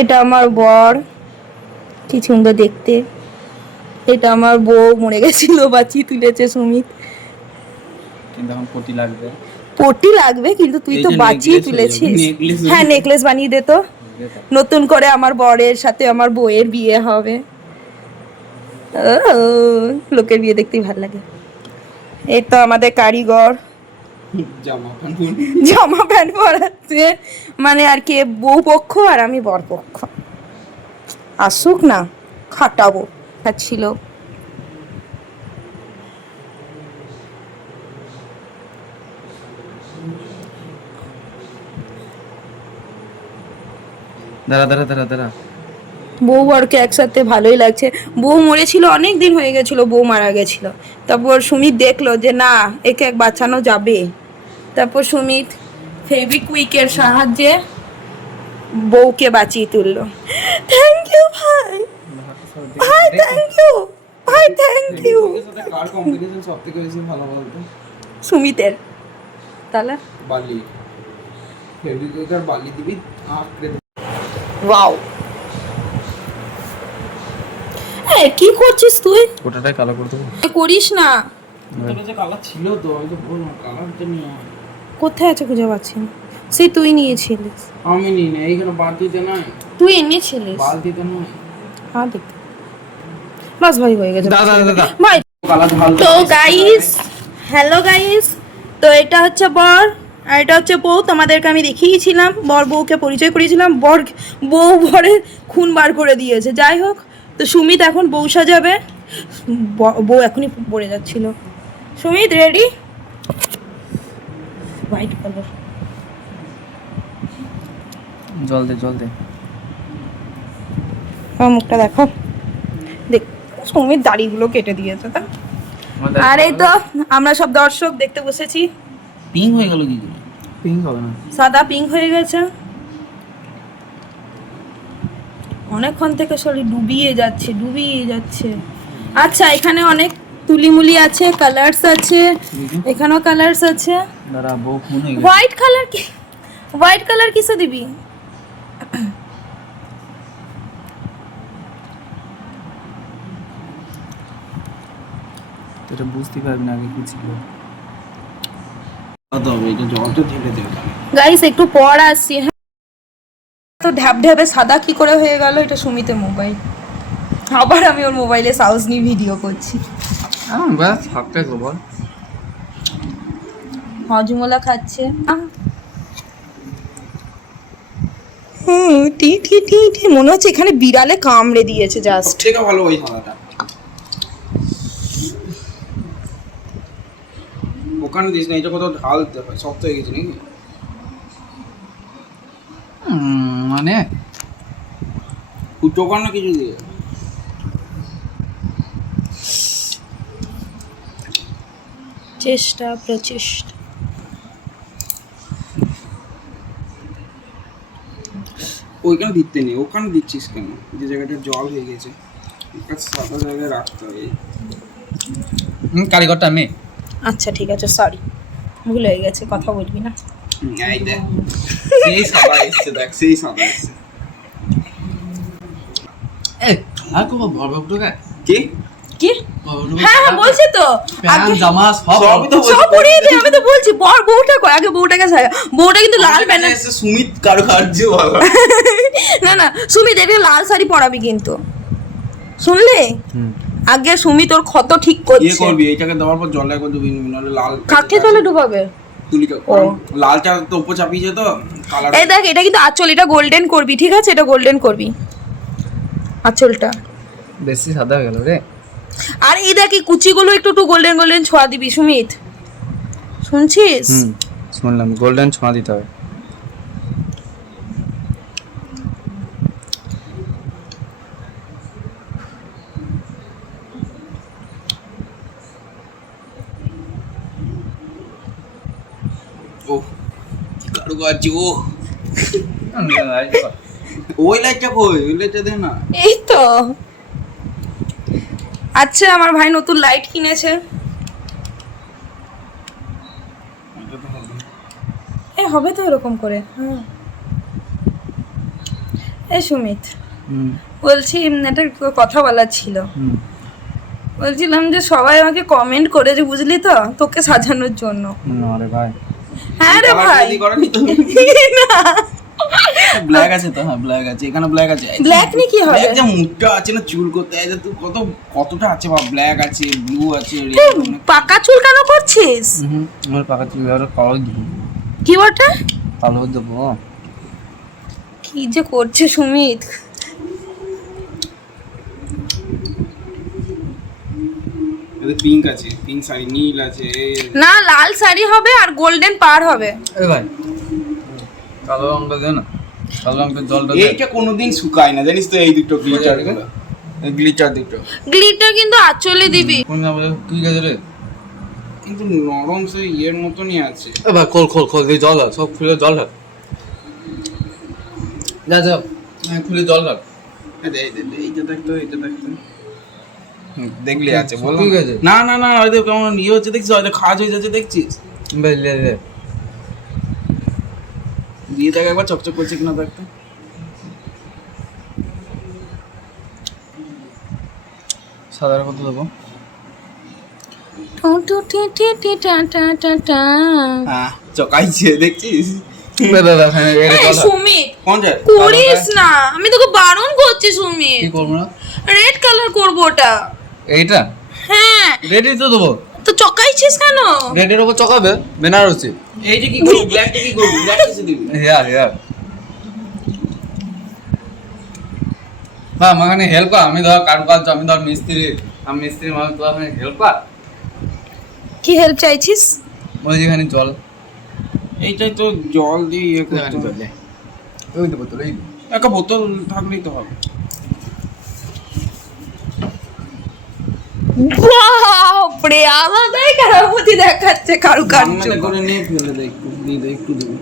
এটা আমার বর, কি সুন্দর দেখতে। এটা আমার বউ, মরে গেছিল, বাঁচিয়ে তুলেছে সুমিত। কিন্তু এখন পটি লাগবে। পটি লাগবে কিন্তু তুই তো বাঁচিয়ে তুলেছিস। হ্যাঁ, নেকলেস বানিয়ে দে তো। নতুন করে আমার বরের সাথে আমার বউয়ের বিয়ে হবে। লোকের বিয়ে দেখতেই ভালো লাগে। এই তো আমাদের কারিগর জামা প্যান্ট পরাচ্ছে, মানে আর কি বউ পক্ষ আর আমি বর পক্ষ। আসুক না, খাটাবো। ছিল দাঁড়া দাঁড়া দাঁড়া দাঁড়া। বউ বরকে একসাথে ভালোই লাগছে। বউ মরেছিল, অনেক দিন হয়ে গেছিল বউ মারা গেছিল। তারপর সুমিত দেখলো যে না, একে এক বাঁচানো যাবে। তারপর সুমিত ফেভিকুইকের সাহায্যে বউকে বাঁচিয়ে তুললো। থ্যাংক ইউ ভাই, ভাই থ্যাংক ইউ, ভাই থ্যাংক ইউ। কার কম্বিনেশন সবথেকে বেশি ভালো বলতো? সুমিতের। তাহলে বালি, ফেভিকুইক আর বালি দিবি, আঁকড়ে দেবে। ওয়াও। এই কি করছিস তুই? ওটাটাই কালো করে দেবো। করিস না। তোর যে কালার ছিল তো, আমি তো বললাম কালারটা নিয়ে আয়। কোথায় আছে খুঁজে পাচ্ছি না। সেই তুই নিয়েছিলিস। আমি নিই না, এইখানে বালতিতে নাই। তুই এনেছিলিস। বালতিতে নয়। হ্যাঁ দেখ, বাস ভাই হয়ে গেছে। দাদা দাদা ভাই। কালার ঢাল। তো গাইস, হ্যালো গাইস, তো এটা হচ্ছে বর আর এটা হচ্ছে বউ। তোমাদেরকে আমি দেখিয়েছিলাম, বর বউকে পরিচয় করিয়েছিলাম। বউ বরের খুন বার করে দিয়েছে। যাই হোক, তো সুমিত এখন বউ সাজাবে। বউ এখনই পড়ে যাচ্ছিল। সুমিত রেডি? White colour. জল দে জল দে। আমার মুখটা দেখো, দেখ সুমিত দাড়িগুলো কেটে দিয়েছে। তা আর এই তো আমরা সব দর্শক দেখতে বসেছি। পিঙ্ক হয়ে গেল কি করে? পিঙ্ক হবে না, সাদা পিঙ্ক হয়ে গেছে। অনেকক্ষণ থেকে শরীর ডুবিয়ে যাচ্ছে। আচ্ছা, এখানে অনেক তুলিমুলি আছে, কালার্স আছে, এখানেও কালার্স আছে। দাঁড়া বউ খুন হয়ে গেছে। হোয়াইট কালার কিসে দিবি? এটা বুঝতে পারবি না আগে কি ছিল। তবে এটা জলটা ঢেলে দে। গাইস একটু পর আসছি। হ্যাঁ, তো ঢ্যাবে সাদা কি করে হয়ে গেল? এটা সুমিতের মোবাইল। আবার আমি ওর মোবাইলে সাউন্ড নিয়ে ভিডিও করছি। বাস হাকটা গোবর। হজমোলা খাচ্ছে। টি টি টি টি মনে হচ্ছে এখানে বিড়ালে কামড়ে দিয়েছে জাস্ট। থেকে ভালো ওই সাদাটা। ওখানে দিস না, এটা কোথাও ঢালতে হয়, শক্ত হয়ে গেছে নাকি? মানে ফুটো কর না কিছু দিয়ে। চেষ্টা প্রচেষ্টা। ওইখানে দিতে নেই, ওখানে দিচ্ছিস কেন? যে জায়গাটা জল হয়ে গেছে সাদা জায়গায় রাখতে হবে। কারিগরটা আমি। আচ্ছা ঠিক আছে, সরি, ভুল হয়ে গেছে, কথা বলবি না। এই দেখ সেই সাদা এসছে, দেখ সেই সাদা এসছে। এই আর কোন ভরভকটুকা কি কি? হ্যাঁ হ্যাঁ বলছি তো, প্যান্ট জামা সবই তো সব পরিয়ে দে। আমি তো বলছি বর বউটা কই, আগে বউটাকে সাজা। বউটা কিন্তু লাল প্যান্ট। সুমিত কারুকার্য বলা। না না সুমিত, এটা লাল শাড়ি পরাবি কিন্তু, শুনলে? আগে সুমিত ওর ক্ষত ঠিক করছে। কি করবি? এইটাকে দেওয়ার পর জলে একবার ডুবিয়ে নিবি, নাহলে লাল কাকে জলে ডুবাবে? তুলিটা লালটা তো উপর চাপিয়েছে তো কালার। এই দেখ, এটা কিন্তু আঁচল, এটা গোল্ডেন করবি, ঠিক আছে? এটা গোল্ডেন করবি আঁচলটা। বেশি সাদা হয়ে গেল রে। আর এই দেখ, এই কুচিগুলো একটু একটু গোল্ডেন গোল্ডেন ছোঁয়া দিবি সুমিত, শুনছিস? শুনলাম গোল্ডেন ছোঁয়া দিতে হবে। ও কি কারুকার্য! ও ওই লাইটটা কই? ওই লাইটটা দে না। এই তো। আচ্ছা, আমার ভাই নতুন লাইট কিনেছে। হবে তো এরকম করে। হ্যাঁ, এই সুমিত, হুম বলছি একটা কথা বলার ছিল। হুম বলছিলাম যে সবাই আমাকে কমেন্ট করেছে বুঝলি তো, তোকে সাজানোর জন্য। না রে ভাই, হ্যাঁ রে কালার ভাই। যদি করেনি তো ব্ল্যাক আছে তো, হ্যাঁ ব্ল্যাক আছে, এখানে ব্ল্যাক আছে। ব্ল্যাক নি কি হবে? ব্ল্যাক যে মুখটা আছে না চুল করতে আছে, তুই কতটা আছে বা, ব্ল্যাক আছে, ব্লু আছে, রেড। তুই পাকা চুল কেন করছিস? আমার পাকা চুল আর কালো দিব, কি বটে? কালো দেবো। কি যে করছে সুমিত। এতে পিঙ্ক আছে, পিঙ্ক শাড়ি, নীল আছে। না, লাল শাড়ি হবে আর গোল্ডেন পার হবে। এ ভাই, কালো রংটা দে না, কালো রংটা জলটা দে। এইটা কোনোদিন শুকায় না জানিস তো, এই দুটো গ্লিটার গুলো, এই গ্লিটার দুটো গ্লিটার কিন্তু আঁচলে দিবি। কোন না বলে তুই গেছে রে। কিন্তু নরম সেই ইয়ের মতনই আছে। এ ভাই খোল দিয়ে জল ঢাল, সব খুলে জল ঢাল। যা যা, হ্যাঁ খুলে জল ঢাল। এইটা দেখতো, এইটা দেখতো, দেখলি আছে বল। ঠিক আছে। না না না, হয়তো কেমন ইয়ে হচ্ছে দেখছিস, হয়তো খাজ হয়ে যাচ্ছে দেখছিস। ভাই লে লে, দিয়ে দেখ একবার চকচক করছে কিনা দেখতে। সাদার কত দেবো? টু টু টি টি টি টা টা টা টা। হ্যাঁ চকাইছে দেখছিস। দাদা হ্যাঁ এর এই কথা সুমিত, কোন যায়? করিস না, আমি তোকে বারণ করছি সুমিত। কি করবো না? রেড কালার করবো ওটা। এইটা হ্যাঁ, রেডি তো দেবো। তো চকাইছিস কেন? রেডের ওপর চকাবে বেনারসি। এইটা কি করবি? ব্ল্যাকটা কি করবি? ব্ল্যাক কিসে দিবি? হ্যাঁ হ্যাঁ, হ্যাঁ আমাকে হেল্প কর। আমি ধর কারুকাজ, আমি ধর মিস্ত্রি, আমি মিস্ত্রি মানুষ, তো আমাকে হেল্প কর। কি হেল্প চাইছিস? ওই যেখানে জল, এইটাই তো জল দিয়ে ইয়ে করতে হবে। ওই দেবো তোর, এই একটা বোতল থাকলেই তো হবে। বাপরে, আলাদাই কারামতি দেখাচ্ছে কারুকার্য। রান্নাতে করে নিয়ে ফেলে দে, একটু দিয়ে দে, একটু দেবো,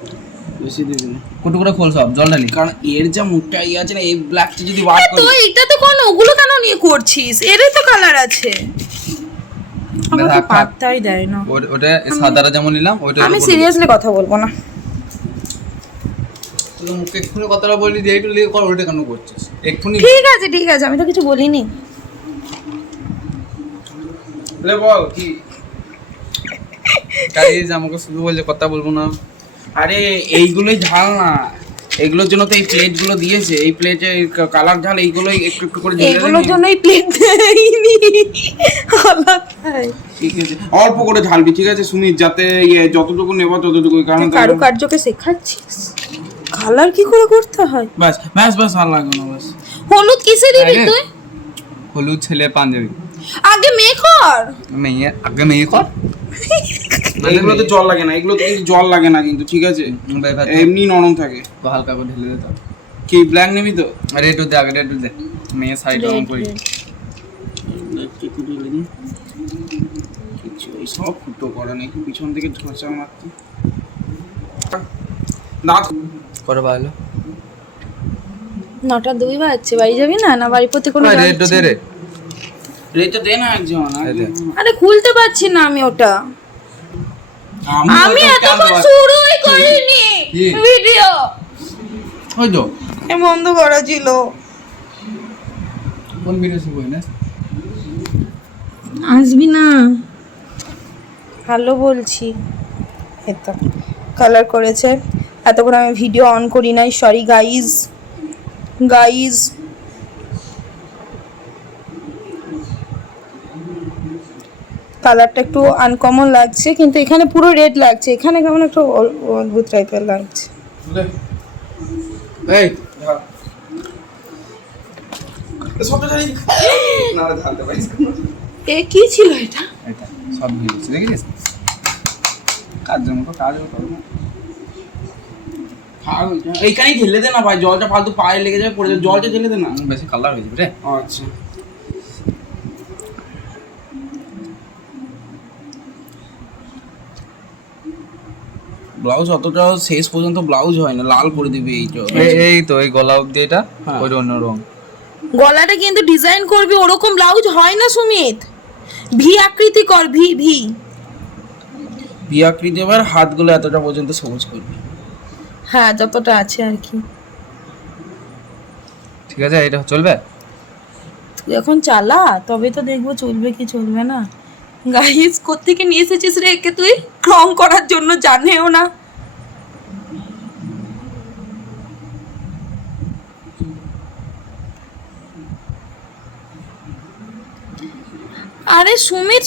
বেশি দিবি না। কুটু করে খোল সব, জল ঢালি। কারণ এর যা মুখটা ইয়ে আছে না, এই ব্ল্যাকটা যদি বার তো করি। এটা তো কোন, ওগুলো কেন নিয়ে করছিস? এরই তো কালার আছে। আমাকে থাক, থাক। পাত্তাই দেয় না। ওটা সাদাটা যেমন নিলাম ওইটা। আমি সিরিয়াসলি কথা বলবো না। তুই তো মুখে এক্ষুনি কথাটা বললি যে এইটু লিখে কর, ওইটা কেন করছিস এক্ষুনি? ঠিক আছে ঠিক আছে, আমি তো কিছু বলিনি। লে বল কি? গাইস আমাকে শুধু বলছে কথা বলবো না। আরে এইগুলোই ঢাল না, এগুলোর জন্য তো এই প্লেটগুলো দিয়েছে, এই প্লেটে কালার ঢাল, এইগুলোই একটু একটু করে ঢেলে এগুলোর দে। জন্যই প্লেট দেয়নি আলাদাই। ঠিক আছে, অল্প করে ঢালবি, ঠিক আছে সুমিত, যাতে ইয়ে যতটুকু নেব ততটুকুই, কারণ তুই কারুকার্যকে শেখাচ্ছিস কালার কি করে করতে হয়? ব্যাস ব্যাস ব্যাস, আর লাগবে না, ব্যাস। হলুদ কিসে দিবি আরে, তুই? হলুদ ছেলে পাঞ্জাবি, আগে মেয়ে কর। মেয়ে আগে মেয়ে কর। এগুলোতে জল লাগে না, এগুলোতে কিন্তু জল লাগে না কিন্তু, ঠিক আছে, ভাই ভাই এমনি নরম থাকে। তো হালকা করে ঢেলে দে তো। কি ব্ল্যাক নিবি তো? আরে একটু দে, আগে একটু দে, মেয়ে সাইড অন করি। কিছু এই সব ফুটো করা নেই, পিছন থেকে ঝোঁচা মারতে। দাঁত করে ভালো। 9:02 বাজছে, বাড়ি যাবি না? না বাড়ি পড়তে কোনো আরে একটু দে রে। রেটটা দে না একজন। এই দে। আরে খুলতে পারছি না আমি ওটা। আমি হয়তো এতক্ষণ টানতে পারছি। শুরুই করিনি কি? ভিডিও। ওই তো এ বন্ধ করা ছিল। কোন ভিডিও শুরু না? আসবি না? হ্যালো বলছি। এটা কালার করেছে, এতক্ষণ আমি ভিডিও অন করি নাই, সরি গাইজ। গাইজ কালারটা একটু আনকমন লাগছে, কিন্তু এখানে পুরো রেড লাগছে, এখানে কেমন একটু অদ্ভুত টাইপের লাগছে। এই সবটা জানি না, ঢালতে পারিস না। এ কি ছিল এটা? এটা সব ভিডিও দেখেছিস? কাজের মতো কাজ করো না। এইখানেই ঢেলে দে না ভাই, জলটা ফালতু পায়ে লেগে যাবে, পড়ে যাবে, জলটা ঢেলে দে না। বেশি কালার হয়ে যাবে রে। আচ্ছা, ব্লাউজ অতটা শেষ পর্যন্ত ব্লাউজ হয় না, লাল করে দিবি এইটা। এই তো এই গলা অবধি এটা, হ্যাঁ। ওইটা অন্য রং। গলাটা কিন্তু ডিজাইন করবি, ওরকম ব্লাউজ হয় না সুমিত। ভি আকৃতি কর, ভি ভি। ভি আকৃতি, এবার হাতগুলো এতটা পর্যন্ত সবুজ করবি। হ্যাঁ, যতটা আছে আর কি। ঠিক আছে, এটা চলবে? তুই এখন চালা, তবে তো দেখবো চলবে কি চলবে না। গাইস, কোত্থেকে নিয়ে এসেছিস রে একে তুই? রং করার জন্য, জানেও না। আরে সুমিত,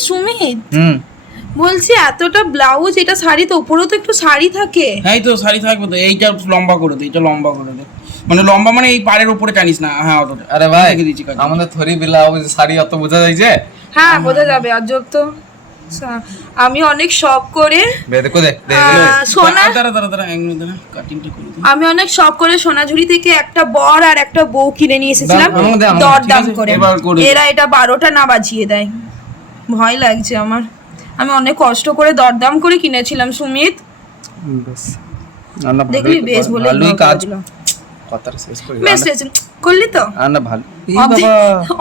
বলছি এতটা ব্লাউজ, এটা শাড়ি তো, উপরেও তো একটু শাড়ি থাকে। হ্যাঁ তো শাড়ি থাকবে তো, এইটা লম্বা করে দে, এইটা লম্বা করে দে, মানে লম্বা মানে এই পাড়ের উপরে টানিস না। হ্যাঁ অতটা। আরে ভাই দেখে দিচ্ছি কাজ। আমাদের থরি ব্লাউজ শাড়ি অত বোঝা যায় যে? হ্যাঁ বোঝা যাবে, আর যোগ তো আমি অনেক শখ করে দেখো দেখ সোনা, দাঁড়া এক মিনিট দাঁড়া, কাটিংটা করে দিই। আমি অনেক শখ করে সোনাঝুরি থেকে একটা বর আর একটা বউ কিনে নিয়ে এসেছিলাম দরদাম করে। এরা এটা 12টা না বাজিয়ে দেয়, ভয় লাগছে আমার। আমি অনেক কষ্ট করে দরদাম করে কিনেছিলাম সুমিত, দেখলি বেশ বলে কাজ কথাটা শেষ করি। বেশ বেশ করলি তো, না ভালো।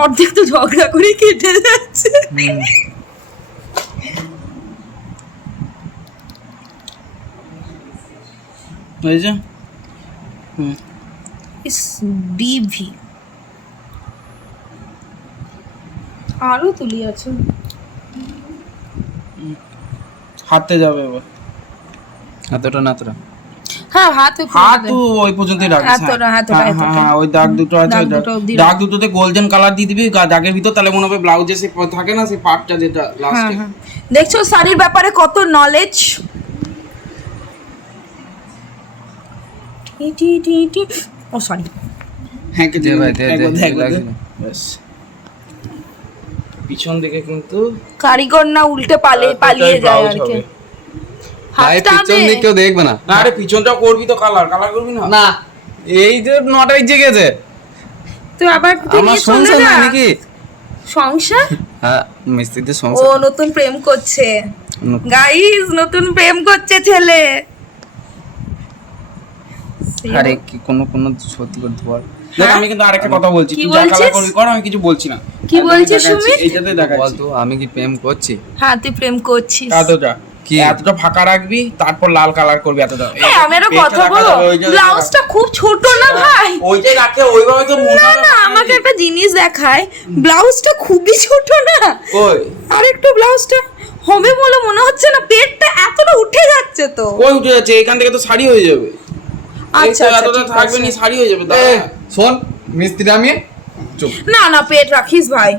অর্ধেক তো ঝগড়া করে কেটে যাচ্ছে। হয়েছে? ইস ডিভি আরো তুলি আছে, হাতে যাবে এবার। এতটা না তোরা হ্যাঁ হাত তো ওই পর্যন্তই রাখিস। এতটা, হ্যাঁ ওই দাগ দুটো আছে, দাগ দুটোতে গোল্ডেন কালার দিয়ে দিবি দাগের ভিতর, তাহলে মনে হবে ব্লাউজে সে থাকে না সেই পার্টটা যেটা লাস্টে। দেখছো শাড়ির ব্যাপারে কত নলেজ। ও সরি, হ্যাঁ কে দে ভাই, দে, একবার দে, দেখ, একবার লাগছে দে। না। ব্যাস। পিছন দিকে কিন্তু কারিগর না উল্টে পালিয়ে যায় আর কি। ভাই হাতটা পিছন দিকে কেউ দেখবে না। না আরে পিছনটা করবি তো, কালার করবি না? না এই যে 9টা বেজে গেছে, তো আবার আমার সংসার না নাকি? সংসার? হ্যাঁ মিস্ত্রিদের ও সংসার। নতুন প্রেম করছে গাইস, নতুন প্রেম করছে ছেলে। আরে কি কোন সত্যি করে বল। দেখ আমি কিন্তু আরেকটা কথা বলছি, কি তুই যা কালার বলছিস? করবি কর, আমি কিছু বলছি না। কি বলছিস সুমিত? এইটাতে বল দেখাচ্ছি। তো আমি কি প্রেম করছি? হ্যাঁ তুই প্রেম করছিস। এতটা কি? এতটা ফাঁকা রাখবি, তারপর লাল কালার করবি এতটা। হ্যাঁ আমি একটা কথা বলবো, ব্লাউজটা খুব ছোট না ভাই? ওইটাই রাখতে ওইভাবে তো মনে না হবে না, আমাকে একটা জিনিস দেখায়, ব্লাউজটা খুবই ছোট না? কই আর একটু ব্লাউজটা হবে বলে মনে হচ্ছে না, পেটটা এতটা উঠে যাচ্ছে তো। কই উঠে যাচ্ছে, এখান থেকে তো শাড়ি হয়ে যাবে। আচ্ছা এই তো আচ্ছা এতটা ঠিক থাকবে আছে। না, শাড়ি হয়ে যাবে। এই শোন মিস্ত্রি আমি চুপ। না না, পেট রাখিস ভাই,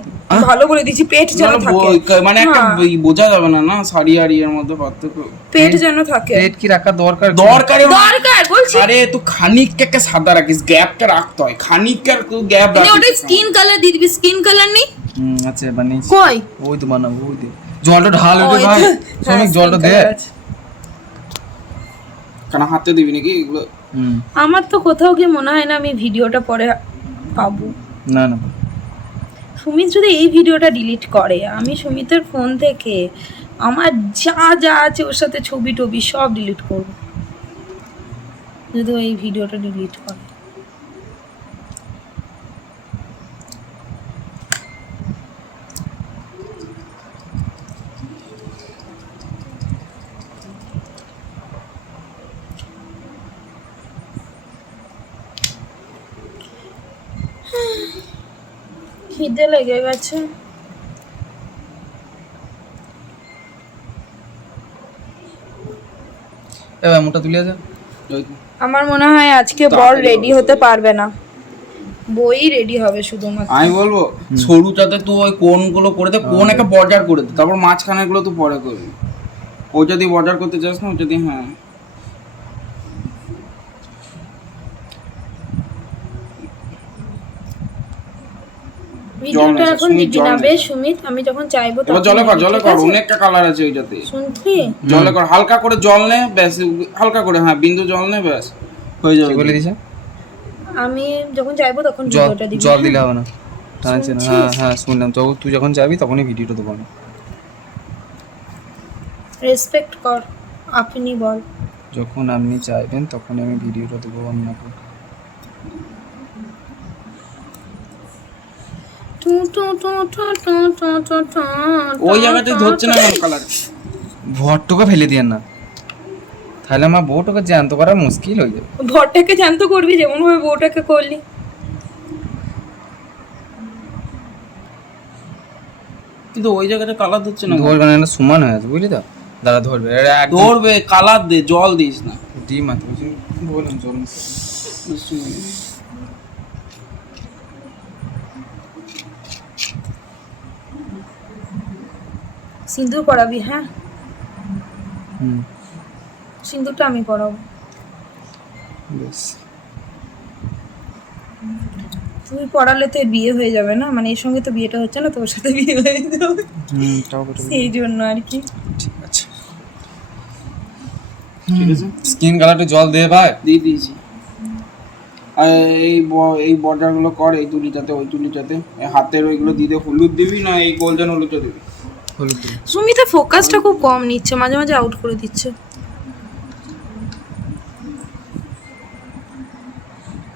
ভালো বলে দিছি, পেট যেন থাকে। মানে একটা হ্যাঁ। বোঝা যাবে না, না শাড়ি আর এর মধ্যে পার্থক্য। পেট যেন থাকে। পেট কি রাখা দরকার? দরকারে দরকার বলছি। আরে তুই খানিকটা একটা সাদা রাখিস, গ্যাপটা রাখতে হয়, খানিকটা গ্যাপ মানে ওটা রাখিস। স্কিন কালার দিয়ে দিবি, স্কিন কালার নেই আচ্ছা বানিয়েছি। কই? ওই তো বানাবো, ওই দে জলটা ঢাল ওই ওই ভাই, তো, শ্রমিক হ্যাঁ, জলটা skin দে। color আছে। কেন হাতে দিবি নাকি এগুলো? আমার তো কোথাও গিয়ে মনে হয় না আমি ভিডিওটা পরে পাবো। না না সুমিত যদি এই ভিডিওটা ডিলিট করে, আমি সুমিতের ফোন থেকে আমার যা যা আছে ওর সাথে ছবি টবি সব ডিলিট করবো, যদি ও এই ভিডিওটা ডিলিট করে। খিদে লেগে গেছে। এবার মোটা তুলে যা। আমার মনে হয় আজকে বর রেডি হতে পারবে না, বই রেডি হবে শুধুমাত্র। আমি বলবো সরুটাতে তুই ওই কোনগুলো করে দে, কোন একটা বর্ডার করে দে, তারপর মাঝখানে গুলো তুই পরে করবি। ওইটা দিয়ে বর্ডার করতে চাস না, ওইটা দিয়ে হ্যাঁ। ভিডিওটা জল এখন নেই, দিবি জল না নেই। বেশ সুমিত, আমি যখন চাইবো এবার জলে কর, জলে কর, অনেকটা কালার আছে ওইটাতে। শুনছি। জলে কর, হালকা করে জল নে ব্যাস, হালকা করে হ্যাঁ বিন্দু জল নে ব্যাস হয়ে যাবে। কি বলে দিছে? আমি যখন চাইবো তখন জল ভিডিওটা দিবি। জল দিলে হবে না, টানছে না। শুনছিস? হ্যাঁ হ্যাঁ শুনলাম তো, তুই যখন যাবি তখনই ভিডিওটা দেবো না। রেসপেক্ট কর, আপনি বল। যখন আপনি চাইবেন তখনই আমি ভিডিওটা দেবো আপনাকে। ওই জায়গাতে ধরছে না কোন কালার। ভরটুকু ফেলে দিয়েন না, তাহলে আমার বউটাকে জ্যান্ত করা মুশকিল হয়ে যাবে। ভরটাকে জ্যান্ত করবি যেমন ভাবে বউটাকে করলি। কিন্তু ওই জায়গাটা কালার দিচ্ছে না। ধরবে না, এটা সমান হয়ে আছে বুঝলি তো, দাদা ধরবে এটা একদম ধরবে, কালার দে, জল দিস না। ডিম আছে বুঝলি, বললাম জল মিশিয়ে। সিঁদুর পরাবি? হ্যাঁ, হুম সিঁদুরটা আমি পরাবো। বেশ। তুই পড়ালে তো বিয়ে হয়ে যাবে না, মানে এর সঙ্গে তো বিয়েটা হচ্ছে না, তোর সাথে বিয়ে হয়ে যাবে, তাও বটে। সেই জন্য আর কি। ঠিক আছে, ঠিক আছে, স্কিন কালারটা জল দিয়ে ভাই। দিয়ে দিয়েছি। আর এই বর্ডার গুলো কর, এই তুলিটাতে, ওই তুলিটাতে, এই হাতের ওইগুলো দিয়ে দে। হলুদ দিবি না এই গোল্ডেন হলুদটা দিবি? হলুদ দিন। সুমিতা ফোকাসটা খুব কম নিচ্ছে, মাঝে মাঝে আউট করে দিচ্ছে।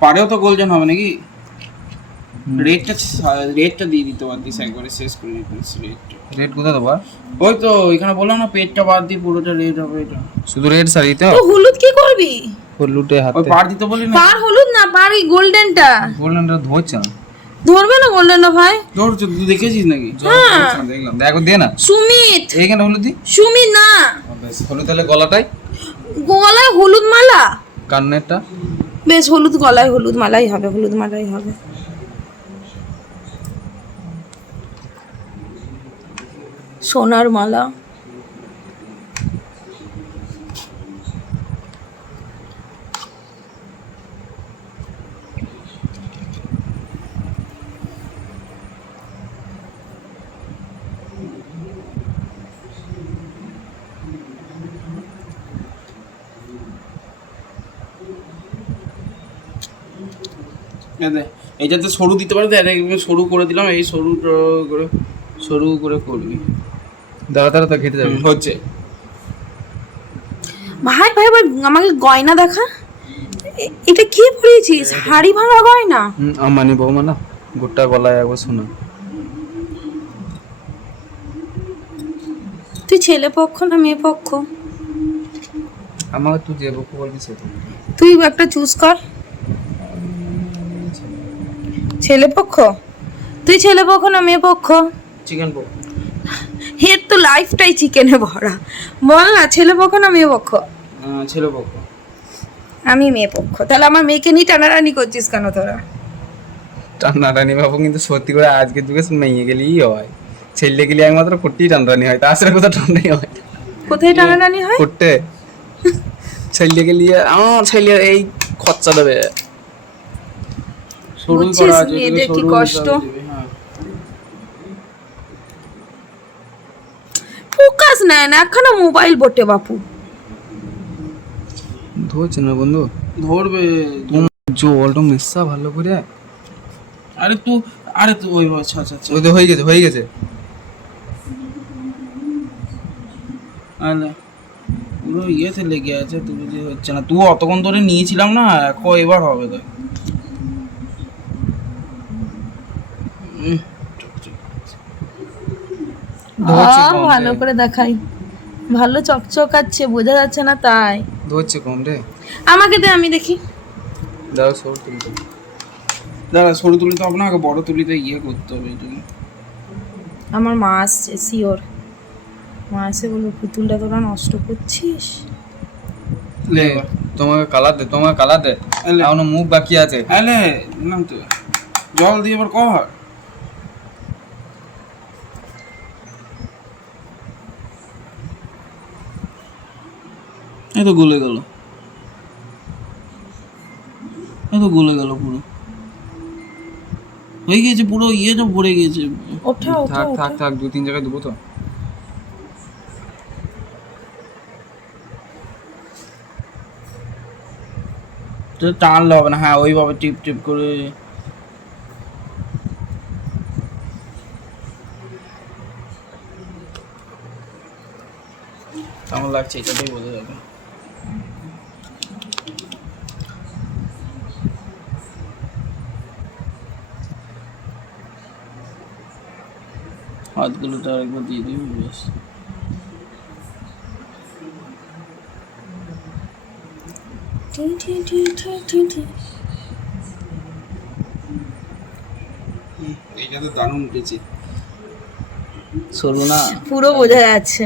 পারেও তো গোল্ডেন হবে নাকি? রেডটা দিয়ে দিতে পারতিস, একবারে শেষ করে নিতিস রেডটা। রেড কোথায় দেবো? ওই তো এখানে বললাম না, পেটটা বাদ দিয়ে পুরোটা রেড হবে এটা। শুধু রেড শাড়িতে তো হলুদ কি করবি? হলুদে ওই হাতে পার দিতে বলি না? পার হলুদ না, পার এই গোল্ডেনটা গোল্ডেনটা ধরছে না। ধরবে না গোল্ডেনটা ভাই? ধর, তুই দেখেছিস নাকি? দেখলাম, দেখো দে না সুমিত, এইখানে হলুদ দি। সুমিত না, বেশ হলুদ, তাহলে গলাটাই গলায় হলুদ মালা। কান্নেরটা বেশ, হলুদ গলায় হলুদ মালাই হবে, হলুদ মালাই হবে। সোনার মালা। এইটাতে সরু দিতে পারে তো, এটা একদম সরু করে দিলাম। এই সরু করে করবি। দাঁড়া দাঁড়া তো ঘেটে যাবে। হচ্ছে ভাই ভাই ভাই, আমাকে গয়না দেখা। এটা কি পরেছিস? হাড়ি ভাঙা গয়না? আম্বানি বৌমা না, গোটা গলায় একবার শোনা। তুই ছেলে পক্ষ না মেয়ে পক্ষ? আমাকে তুই যে বকু বলবি সেটা। তুই একটা চুজ কর। ছেলে পক্ষ? তুই ছেলে পক্ষ না মেয়ে পক্ষ? চিকেন পক। এর তো লাইফটাই চিকেনে ভরা। বল না, ছেলে পক্ষ না মেয়ে পক্ষ? ছেলে পক। আমি মেয়ে পক্ষ। তাহলে আমার মেয়েকে নিয়ে টানাটানি করছিস কেন তোরা? টানাটানি বাবু কিন্তু সত্যি করে আজকের যুগে মেয়ে গেলেই হয়, ছেলে গেলে একমাত্র কোটি টানাটানি হয়, তাছাড়া কোথাও টানাটানি হয়? কোথায় টানাটানি হয়? করতে ছেলে গেলে আমার ছেলে এই খরচা দেবে। সরু বুঝছিস করা আছে, মেয়েদের কি কষ্ট? হ্যাঁ। ফোকাস নেয় না, একখানা মোবাইল বটে বাপু। ধরছে না বন্ধু, ধরবে। জলটা মেশা ভালো করে। আরে তুই ওই আচ্ছা আচ্ছা আচ্ছা। ওই তো হয়ে গেছে, হয়ে গেছে। আরে পুরো ইয়েতে লেগে আছে, তুই যে হচ্ছে না। তুই অতক্ষণ ধরে নিয়েছিলাম না, এবার হবে তো। ভালো করে দেখাই, ভালো চকচকাচ্ছে, বোঝা যাচ্ছে না তাই। ধরছে কম রে। আমাকে দে, আমি দেখি। দাও সর তুলতে। দাঁড়া, সরু তুলি তো আপনাকে বড় তুলিতে ইয়ে করতে হবে। আমার মা আসছে, শিওর। মা এসে বলবো পুতুলটা তোরা নষ্ট করছিস। লে তোমাকে কালার দে, তোমাকে কালার দে। এখনো মুখ বাকি আছে। আলে নাম তো জল দিয়ে আবার কর। এই তো গলে গেল, এই তো গলে গেল পুরো। হয়ে গেছে পুরো, ইয়েটা ভরে গেছে। ওঠা ওঠা থাক ওঠা। থাক থাক, 2-3 জায়গায় দেবো তো। টানলে হবে না। হ্যাঁ, ওইভাবে টিপ টিপ করে। কেমন লাগছে এটাতেই বোঝা যাবে। হাতগুলো তো আরেকবার দিয়ে দিবি বেশ। টি টি টি টি টি টি। এইটা তো দারুণ উঠেছে। সরু না পুরো বোঝা যাচ্ছে।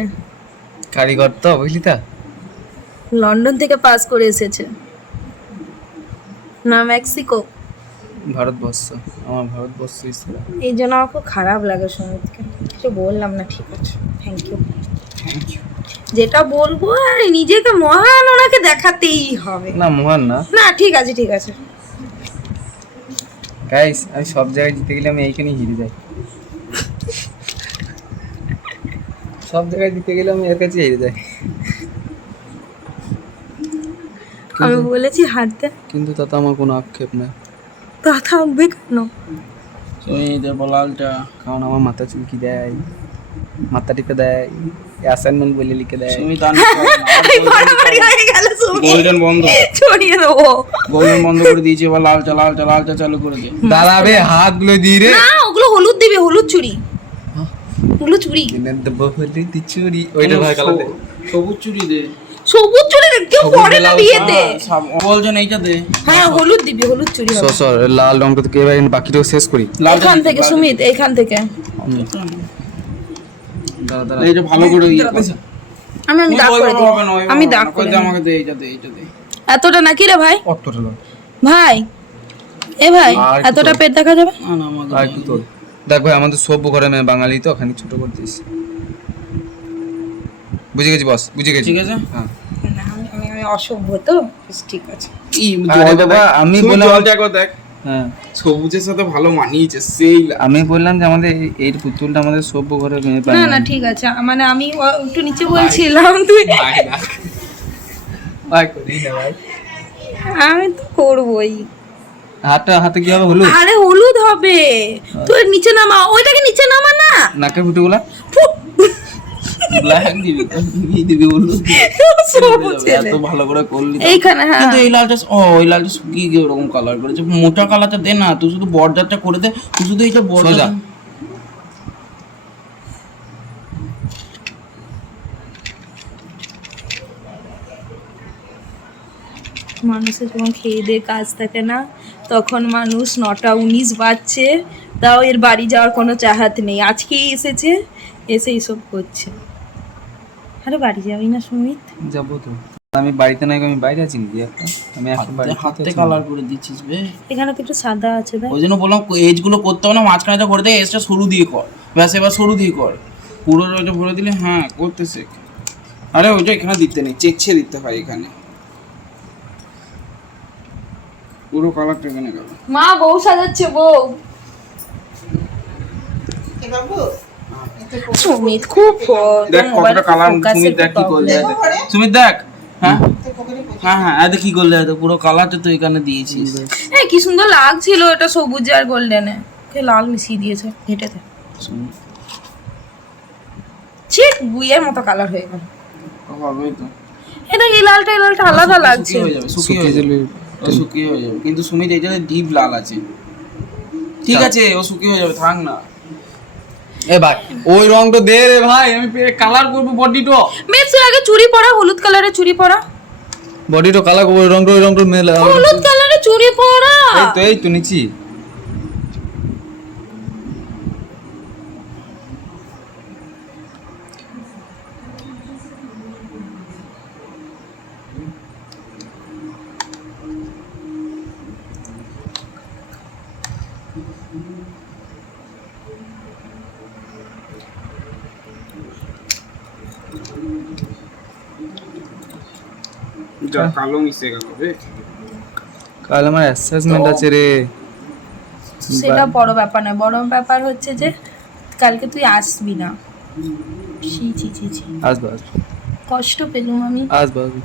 কারিগর তো বুঝলি তো। লন্ডন থেকে পাস করে এসেছে না মেক্সিকো। ভারতবর্ষ, আমার ভারতবর্ষ ইসলাম। এই জন্য আমার খুব খারাপ লাগে সুমিতকে, কিছু বললাম না। ঠিক আছে, থ্যাংক ইউ। Thank you. যেটা বলবো আর নিজেকে মহান ওনাকে দেখাতেই হবে। না মহান না না ঠিক আছে ঠিক আছে। গাইস, আমি সব জায়গায় জিতে গেলে আমি এইখানেই হেরে যাই। সব জায়গায় জিতে গেলে আমি এর কাছে হেরে যাই। আমি বলেছি হারতে, কিন্তু তাতে আমার কোনো আক্ষেপ নাই, তা থাকবে কেন? তুমি দেবো লালটা। কারণ আমার মাথা চুলকি দেয়, মাথা টিপে দেয়, অ্যাসাইনমেন্ট বলে লিখে দেয়। তুমি দান বাড়াবাড়ি হয়ে গেল সুমি, গোল্ডেন বন্ধ, ছড়িয়ে দেবো। গোল্ডেন বন্ধ করে দিয়েছি, এবার লালটা লালটা লালটা চালু করে দে। দাঁড়াবে হাতগুলো দিয়ে রে। না ওগুলো হলুদ দিবি, হলুদ চুড়ি, ওগুলো চুড়ি। কিনে দেবো হলি দি চুরি, ওইটা ভাই কালার দে। সবুজ চুড়ি দে। সবুজ চুড়ি কেউ সবুজ পরে না লাল, বিয়েতে। বলছেন এইটা দে। হ্যাঁ হলুদ দিবি, হলুদ চুড়ি হবে। সর লাল রংটা থেকে এবার বাকিটাও শেষ করি। লালটা এখান দিবি, থেকে লালটা সুমিত, এখান থেকে। দাঁড়া দাঁড়া, দিবি। এইটা ভালো করে ইয়ে কর। আমি তুমি দাগ করে ওইভাবে দিই, হবে না, ওইভাবে আমি হবে দাগ না। করে দে দিই। আমাকে দে, এইটা দে, এইটা দে। এতটা নাকি রে ভাই? অতটা লয়। ভাই এ ভাই আর একটু এতটা তোল। পেট দেখা যাবে? না না আমাকে আর দে। একটু তোল। দেখ ভাই, আমাদের সভ্য ঘরে মেয়ে বাঙালি তো, খানিক ছোট করে দিস। বুঝে গেছি বস, বুঝে গেছি। ঠিক আছে। হ্যাঁ। না আমি অসভ্য তো, বেশ, ঠিক আছে। আরে বাবা, আমি বললাম জলটা একবার দেখ, হ্যাঁ, সবুজের সাথে ভালো মানিয়েছে সেই। আমি বললাম যে আমাদের এই পুতুলটা আমাদের সভ্য ঘরে মেয়ে না বানায়। না ঠিক আছে, মানে আমি একটু নিচে বলছিলাম, তুই ভাই করি না ভাই। আমি তো করবোই। হাতে কি হবে হলুদ? আরে হলুদ হবে, তুই নিচে নামা, ওইটাকে নিচে নামা না। নাকের ফুটিগুলা ব্ল্যাক দিবি তো, কি দিবি হলুদ দিবি। সবুজ ছেলে। এত ভালো করে করলি তো। এইখানে হ্যাঁ। কিন্তু এই লালটা, ওই লালটা শুকিয়ে গিয়ে ওরকম কালার করেছে। মোটা কালারটা দে না, তুই শুধু বর্ডারটা করে দে, তুই শুধু এইটা বর্ডার। সোজা। মানুষের যখন খেয়ে দিয়ে কাজ থাকে না, তখন মানুষ 9টা 19 বাজছে, তাও এর বাড়ি যাওয়ার কোনো চাহাত নেই। আজকেই এসেছে, এসে এইসব করছে। আরে বাড়ি যাবি না সুমিত? যাবো তো। আমি বাড়িতে নাই, আমি বাইরে আছি নাকি একটা? আমি এখন বাড়িতে হাতে আছি। কালার করে দিচ্ছিস বে। এখানে তো একটু সাদা আছে দেখ। ওই জন্য বললাম এজ গুলো করতে হবে না, মাঝখানে তো করে দে, এজটা সরু দিয়ে কর। ব্যাস এবার সরু দিয়ে কর, পুরো ওইটা ভরে দিলে হ্যাঁ করতে শেখ। আরে ওইটা এখানে দিতে নেই, চেকছে দিতে হয় এখানে। পুরো কালারটা এখানে গেল। মা বউ সাজাচ্ছে, বউ। সুমিত খুব দেখ কতটা কালার, সুমিত দেখ কি করলে। সুমিত দেখ, হ্যাঁ হ্যাঁ হ্যাঁ, এত কি করলে, এত পুরো কালারটা তুই এখানে দিয়েছিস। হ্যাঁ কি সুন্দর লাগছিল এটা, সবুজ আর গোল্ডেনে, কে লাল মিশিয়ে দিয়েছে হেঁটেতে। ঠিক বুইয়ের মতো কালার হয়ে গেল। হবেই তো, এটা এই লালটা আলাদা লাগছে। শুকিয়ে হয়ে যাবে, শুকিয়ে হয়ে যাবে, ও শুকিয়ে হয়ে যাবে। কিন্তু সুমিত এইটাতে ডিপ লাল আছে। ঠিক আছে, ও শুকিয়ে হয়ে যাবে, থাক না। এ ভাই ওই রংটা দে রে ভাই, আমি কালার করবো বডিটো। বেশ আগে চুড়ি পরা, হলুদ কালারের চুড়ি পরা, বডিটো কালার করবো, ওই রংটা মেলে। হলুদ কালারের চুড়ি পরা। এই তো নিচি। যা কালো মিশে গেল রে। কাল আমার অ্যাসেসমেন্ট আছে রে। সেটা বড় ব্যাপার না, বড় ব্যাপার হচ্ছে যে কালকে তুই আসবি না। ছি ছি ছি ছি, আসবো আসবো কষ্ট পেলুম আমি। আসবো আসবো,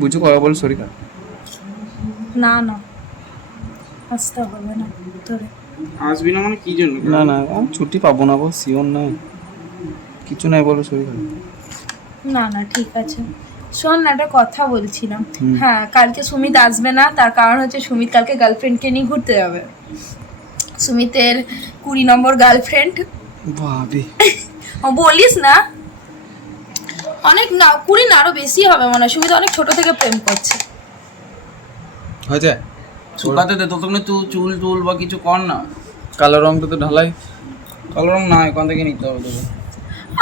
বুঝো কথা বল শরীর খারাপ। না না আসতে হবে না তোরে। আসবি না মানে কি জন্য? না না, আমি ছুটি পাবো না, বল শিওর নাই, কিছু নাই, বলো শরীর খারাপ। না না ঠিক আছে, শোন না একটা কথা বলছিলাম। হ্যাঁ কালকে সুমিত আসবে না, তার কারণ হচ্ছে সুমিত কালকে গার্লফ্রেন্ডকে নিয়ে ঘুরতে যাবে। সুমিতের 20 নম্বর গার্লফ্রেন্ড। ভাবি বলিস না, অনেক না 20 না, আরো বেশি হবে মনে হয়। সুমিত অনেক ছোট থেকে প্রেম করছে। হয়েছে শুকাতে দে, ততক্ষণে তুই চুল টুল বা কিছু কর না। কালো রংটা তো ঢালাই। কালো রং না, এখান থেকে নিতে হবে তোকে।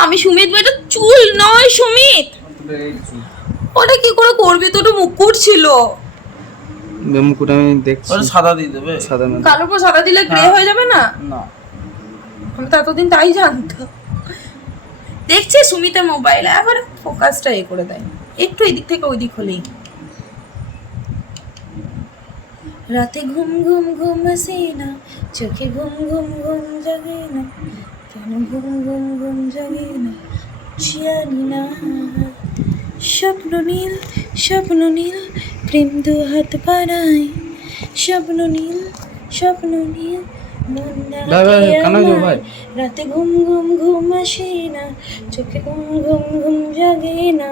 আমি সুমিত, এটা চুল নয় সুমিত, ওটা কি করে করবি? তো ওটা মুকুট ছিল। মুকুট আমি দেখছি, ওটা সাদা দিয়ে দেবে। সাদা না কালোর পর সাদা দিলে গ্রে হয়ে যাবে না? না, আমি তো এতদিন তাই জানতাম। দেখছি সুমিতের মোবাইল আবার ফোকাসটা এ করে দেয়, একটু এদিক থেকে ওই দিক হলেই। রাতে ঘুম ঘুম ঘুম আসে না, চোখে ঘুম ঘুম ঘুম জাগে না, কেন ঘুম ঘুম ঘুম জাগে না জানি না। স্বপ্ন নীল প্রেম দু হাত বাড়ায়, স্বপ্ন নীল মন ভাই, ভাই, কানা যাও ভাই। রাতে ঘুম ঘুম ঘুম আসে না, চোখে ঘুম ঘুম ঘুম জাগে না,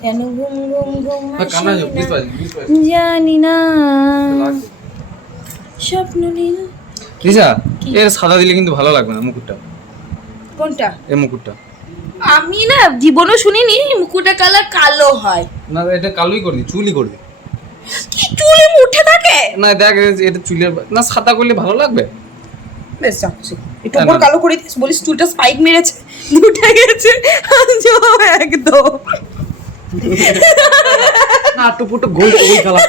কেন ঘুম ঘুম ঘুম কানা আসে যাও, বুঝতে না পারছি, বুঝতে পারছি। জানি না। স্বপ্ন নীল রিসা, এর সাদা দিলে কিন্তু ভালো লাগবে না মুকুটটা, কোনটা? এই মুকুটটা। আমি না জীবনও শুনিনি মুকুটের কালার কালো হয়। না, এটা কালোই করে দি, চুলই করে দি। কি চুলে উঠে থাকে? না দেখ, এটা চুলের না, সাদা করলে ভালো লাগবে। বেশ যাচ্ছি একটু না, উপর না। কালো করে দিস, বলিস চুলটা স্পাইক মেরেছে, উঠে গেছে একদম। না, টুকুটো গোল ওই কালার।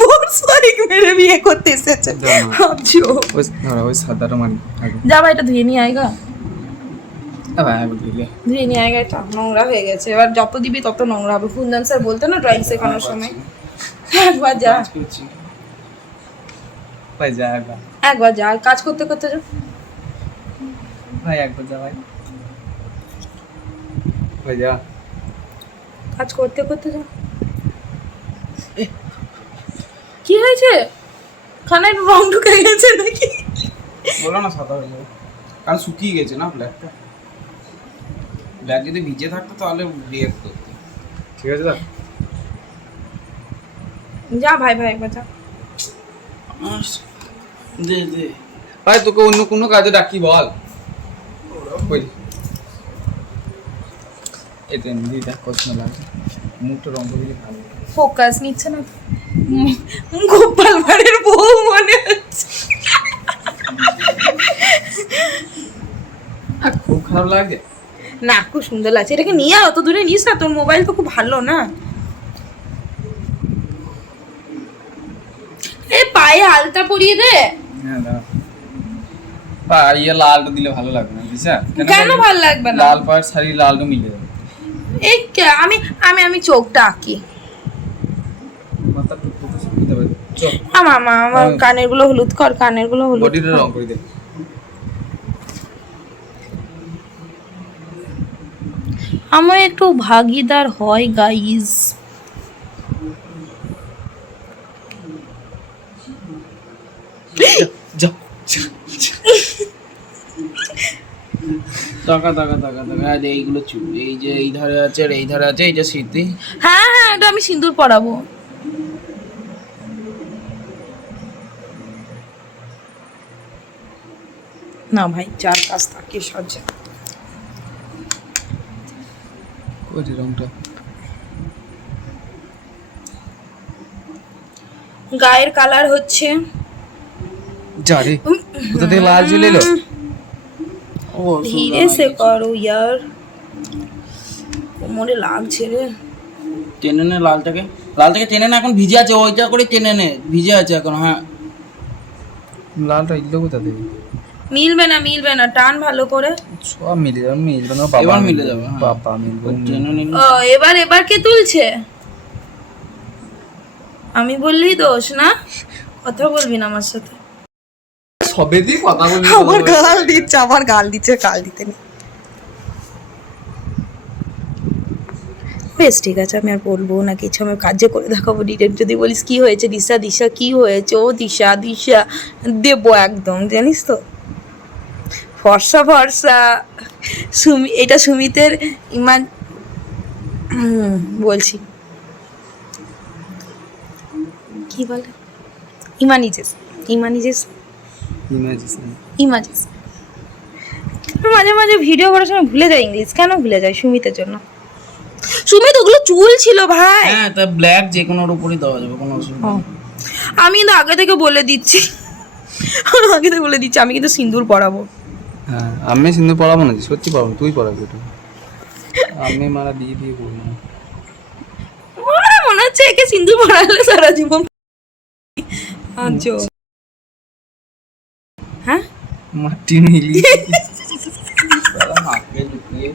বোর স্পাইক মেরে বিয়ে করতে এসেছে। দাও না। ভাবছো ওই ধরা, ওই সাদাটা মানি আগে। যা ভাই, এটা ধুয়ে নিয়ে আয়গা, ভাই আগে দিলে ধুয়ে নিয়ে আয়গা, এটা নোংরা হয়ে গেছে। এবার যত দিবি তত নোংরা হবে। কুন্দন স্যার বলতে না ড্রয়িং শেখানোর সময়, একবার যা, ভাই যা একবার, একবার যা, কাজ করতে করতে যা। ভাই একবার যা, ভাই ভাই যা। কাজ করতে করতে যা। কি হয়েছে? খানায় রং ঢুকে গেছে নাকি? বলো না সাদা হয়ে যাবে, কারণ শুকিয়ে গেছে না ব্ল্যাকটা। ব্ল্যাক যদি ভিজে থাকতো তাহলে রিয়েক্ট করতো। ঠিক আছে দা, যা ভাই, একবার যা। দে দে, ভাই তোকে অন্য কোনো কাজে ডাকি বল। কই এটা এমনি দেখ কত সুন্দর লাগে, মুখটা রং করে দিলে ভালো। ফোকাস নিচ্ছে না। গোপাল ভাঁড়ের বউ মনে হচ্ছে। খুব খারাপ লাগে। না, খুব সুন্দর লাগছে। এটাকে নিয়ে অত দূরে নিস না, তোর মোবাইল তো খুব ভালো না। এ পায়ে আলতা পরিয়ে দে। হ্যাঁ দাও। আর ইয়ে লালটা দিলে ভালো লাগবে না, দিশা? কেন ভালো লাগবে না? লাল পাড় শাড়ি লালটা মিলে যাবে। এই আমি আমি আমি চোখটা আঁকি। মাথা টুকটুকে শুকিয়ে যাবে। চল আমার কানের গুলো হলুদ কর, কানের গুলো হলুদ বডিটা কর। রং করে দে। আমার একটু ভাগিদার হয় গাইজ। যা টাকা টাকা টাকা টাকা, আর এইগুলো চুল, এই যে এই ধারে আছে আর এই ধারে আছে, এই যে স্মৃতি। হ্যাঁ হ্যাঁ, এটা আমি সিঁদুর পরাবো। না ভাই, চার কাজ থাকে সাজে। ওই যে রংটা গায়ের কালার হচ্ছে যা রে, কোথা থেকে লাল চলে এলো? ও ধীরে সে করো ইয়ার, কোমরে লাগছে রে। টেনে নে লালটাকে, লালটাকে টেনে না, এখন ভিজে আছে, ওইটা করে টেনে নে, ভিজে আছে এখন। হ্যাঁ, লালটা ইল্লো কোথা থেকে? মিলবে না, টান ভালো করে। সব মিলে যাবে, মিলবে না বাবা, এবার মিলে যাবে, হ্যাঁ। বাবা মিলবে। টেনে নিলে ও এবার কে তুলছে? আমি বললেই দোষ না? কথা বলবি না আমার সাথে। সবে দিয়ে কথা বলবি। আবার গাল দিচ্ছে, গাল দিতে নেই। বেশ ঠিক আছে, আমি আর বলবো না কিছু, আমি কাজে করে দেখাবো ডিটেক্ট। যদি বলিস কি হয়েছে দিশা কি হয়েছে, ও দিশা দেবো একদম, জানিস তো। ফর্সা এটা সুমিতের ইমান। বলছি কি বলে, ইমাজিস মাঝে মাঝে ভিডিও করার সময় ভুলে যায় ইংলিশ। কেন ভুলে যায়? সুমিতের জন্য। সুমিত ওগুলো চুল ছিল ভাই। হ্যাঁ, তা ব্ল্যাক যে কোনোর উপরই দেওয়া যাবে, কোনো অসুবিধা নেই। আমি কিন্তু আগে থেকে বলে দিচ্ছি, আমি কিন্তু সিঁদুর পরাবো। হ্যাঁ আমি সিন্দুর পড়াবো না, সত্যি পড়াবো, তুই পড়াবি এটা। আমি মারা দিয়ে দিয়ে করবো না। আমার মনে হচ্ছে একে সিন্দুর পরালে সারা জীবন। আচ্ছা হ্যাঁ মাটি মিলি সারা মাকে ঢুকিয়ে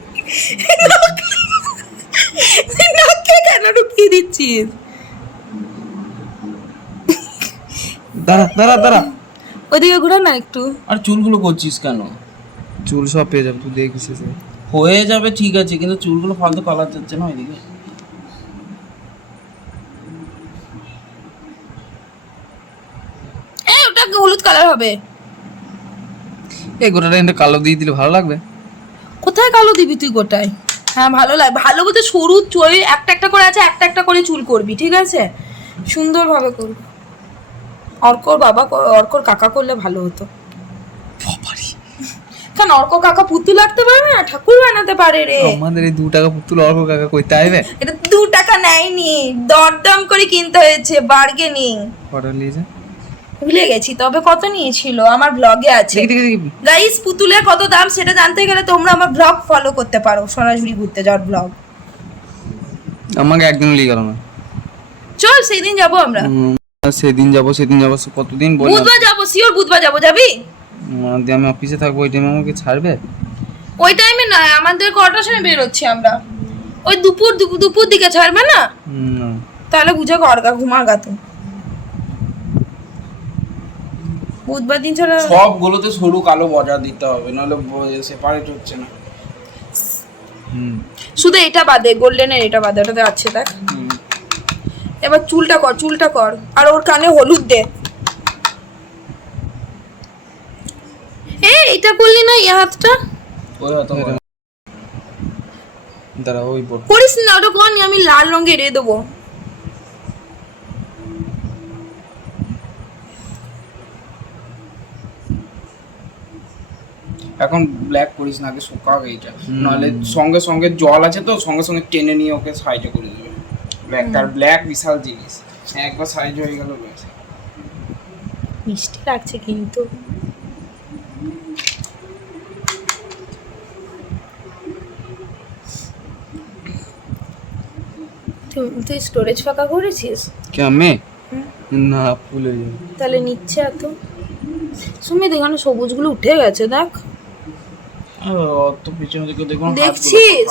নাকে কেন ঢুকিয়ে দিচ্ছিস? দাঁড়া দাঁড়া দাঁড়া, ওদিকে ঘুরা না একটু। আর চুলগুলো করছিস কেন? চুল সব পেয়ে যাবে, তুই দেখিস এসে। হয়ে যাবে ঠিক আছে, কিন্তু চুলগুলো ফালতু কালার যাচ্ছে না ওইদিকে। ওটা হলুদ কালার হবে। এই গোটাটা কিন্তু কালো দিয়ে দিলে ভালো লাগবে। কোথায় কালো দিবি তুই গোটায়? হ্যাঁ ভালো লাগে, ভালো বলতে সরু চুল একটা একটা করে আছে, একটা একটা করে চুল করবি, ঠিক আছে? সুন্দরভাবে করবি। অর্কর বাবা অর্কর কাকা করলে ভালো হতো। কেন অর্ক কাকা পুতুল লাগতে পারবে না, ঠাকুর বানাতে পারে রে। আমাদের এই 2 টাকা পুতুল অর্ক কাকা কইতে আইবে? এটা 2 টাকা নেয়নি, দরদাম করে কিনতে হয়েছে, বার্গেনিং। কত নিয়েছে ভুলে গেছি, তবে কত নিয়েছিল আমার ব্লগে আছে। দেখি দেখি দেখি। গাইস পুতুলের কত দাম সেটা জানতে গেলে তোমরা আমার ব্লগ ফলো করতে পারো, সোনাঝুরি ঘুরতে যাওয়ার ব্লগ। আমাকে একদিন লিয়ে গেল না। চল সেদিন যাবো আমরা। সেদিন যাবো কতদিন বললাম। বুধবার যাবো, শিওর বুধবার যাবো, যাবি? দিয়ে আমি অফিসে থাকবো, ওই টাইমে আমাকে ছাড়বে? ওই টাইমে না, আমাদের কটার সময় বেরোচ্ছি আমরা? ওই দুপুর দিকে ছাড়বে না? না। তাহলে বুঝে করগা, ঘুমার গা তো। বুধবার দিন ছাড়া সবগুলোতে সরু কালো বর্ডার দিতে হবে, নাহলে সেপারেট হচ্ছে না। শুধু এটা বাদে, গোল্ডেনের এটা বাদে, ওটাতে আছে দেখ। এবার চুলটা কর আর ওর কানে হলুদ দে। এটা করলি না, এই হাতটা ওই হয়তো দাঁড়া ওই বল। করিস না, ওটা কর নি, আমি লাল রঙে রে দেবো। এখন ব্ল্যাক করিস না, আগে শুকাও এইটা, নাহলে সঙ্গে সঙ্গে জল আছে তো, সঙ্গে সঙ্গে টেনে নিয়ে ওকে সাইডে করে দেবে। ব্ল্যাক বিশাল জিনিস, একবার সাইড হয়ে গেল ব্যাস। মিষ্টি লাগছে কিন্তু। তুই স্টোরেজ ফাঁকা করেছিস? কে আমি? না ভুলে যাই। তাহলে নিচ্ছে এত সুমিত, এখানে সবুজগুলো উঠে গেছে দেখ। অত পিছনে দিকে দেখুন, দেখছিস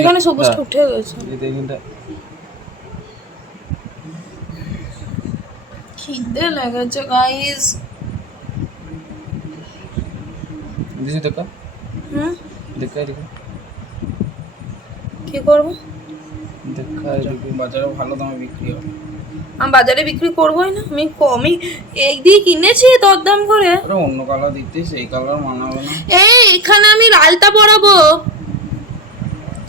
এখানে সবুজটা উঠে গেছে। খিদে লেগেছে গাইস। দিছি দেখা হুম দেখা দেখা কি করবো? দেখা বাজারে ভালো দামে বিক্রি হবে। আমি বাজারে বিক্রি করবোই না, আমি কমই এই দিয়ে কিনেছি দরদাম করে। আরে অন্য কালার দিতে, সেই কালার মানাবে না। এখানে আমি লালটা পরাবো।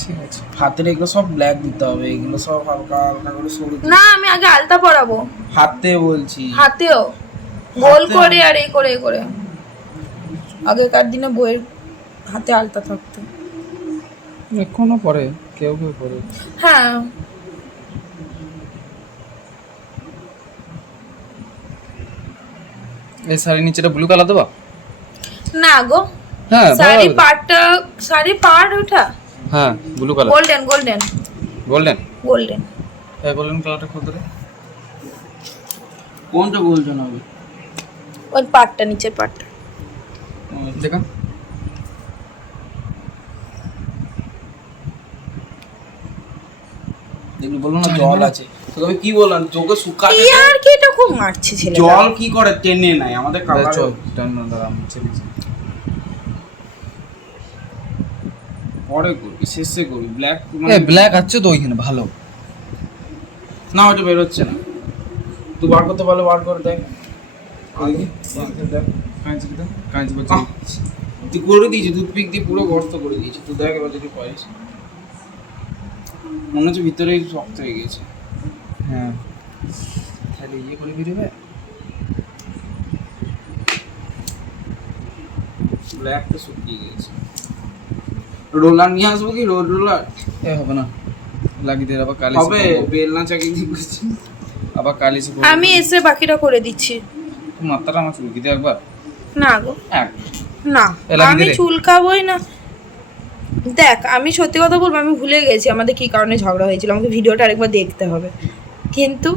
ঠিক আছে, হাতের এগুলো সব ব্ল্যাক দিতে হবে, এগুলো সব হালকা হালকা করে সরু না আমি আগে আলতা পরাবো। হাতে বলছি, হাতেও গোল করে আর এই করে আগেকার দিনে বইয়ের হাতে আলতা থাকতো। এখনো পরে কেউ পরে। হ্যাঁ এই শাড়ির নিচেটা ব্লু কালার দেবা? না গো, হ্যাঁ শাড়ি পাড় ওটা হ্যাঁ blue colour, golden golden golden. হ্যাঁ গোল্ডেন কালারটা খুব ধরে। কোনটা গোল্ডেন হবে? ওই পাড়টা, নিচের পাড়টা। দেখা দেখলি বললো না জল আছে, তোকে কি বললাম, তোকে শুকাতে আর কি এটা খুব মারছে ছেলে। জল কি করে টেনে নাই আমাদের কালার। পরে করবি, শেষে করবি ব্ল্যাক। ব্ল্যাক আছে তো ওইখানে ভালো না, ওটা বেরোচ্ছে না। তুই বার করতে পারলে বার করে দেখ। তুই করে দিয়েছি, টুথপিক দিয়ে পুরো গর্ত করে দিয়েছি, তুই দেখ এবার যদি পারিস। মনে হচ্ছে ভিতরে শক্ত হয়ে গেছে। হ্যাঁ তাহলে ইয়ে করে বেরোবে। ব্ল্যাক তো শুকিয়ে গেছে। রোলার নিয়ে আসবো কি? রোলার হবে না, লাগিয়ে দিয়ে আবার কালি হবে, বেলনা চাকি দিয়ে করছি। আবার কালি সে আমি এসে বাকিটা করে দিচ্ছি। মাত্রাটা আমার চুলকি দিয়ে একবার না গো, এক না এলা কি আমি রে? চুলকাবই না। দেখ আমি সত্যি কথা বলবো, আমি ভুলে গেছি আমাদের কি কারণে ঝগড়া হয়েছিল, আমাকে ভিডিওটা আরেকবার দেখতে হবে। কিন্তু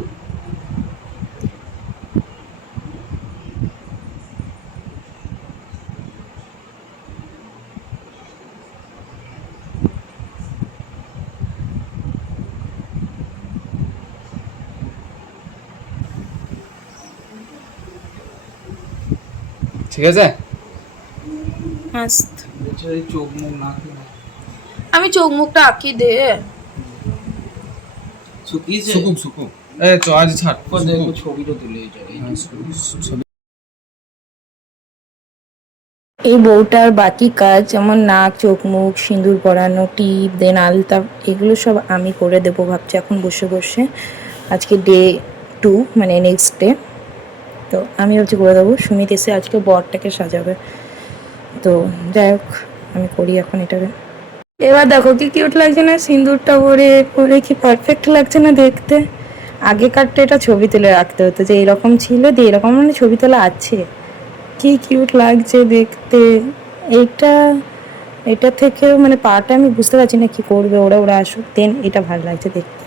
ঠিক আছে। আস্ত, বেচারি চোখ মুখ না খেয়ে আমি চোখ মুখটা আঁকি দে। শুকিয়েছে। সুকুক সুকুক। এ চ আজ ছাড়। দেখো ছবিটা তুলে যাবে। ছবি এই বউটার বাকি কাজ যেমন নাক, চোখ, মুখ, সিঁদুর পরানো, টিপ, দেন আলতা, এগুলো সব আমি করে দেবো ভাবছি এখন বসে বসে। আজকে ডে 2, মানে নেক্সট ডে। তো আমি ভাবছি করে দেবো। সুমিত এসে আজকে বরটাকে সাজাবে। তো যাই হোক, আমি করি এখন এটাকে। এবার দেখো কি কিউট লাগছে না, সিঁদুরটা পরে পরে কি পারফেক্ট লাগছে না দেখতে। আগেকারটা এটা ছবি তুলে রাখতে হতো, যে এরকম ছিল, দিয়ে এরকম মানে ছবি তোলা আছে। কি কিউট লাগছে দেখতে। এইটা এটা থেকে মানে পাটা আমি বুঝতে পারছি না কি করবে ওরা, ওরা আসুক দেন, এটা ভালো লাগছে দেখতে।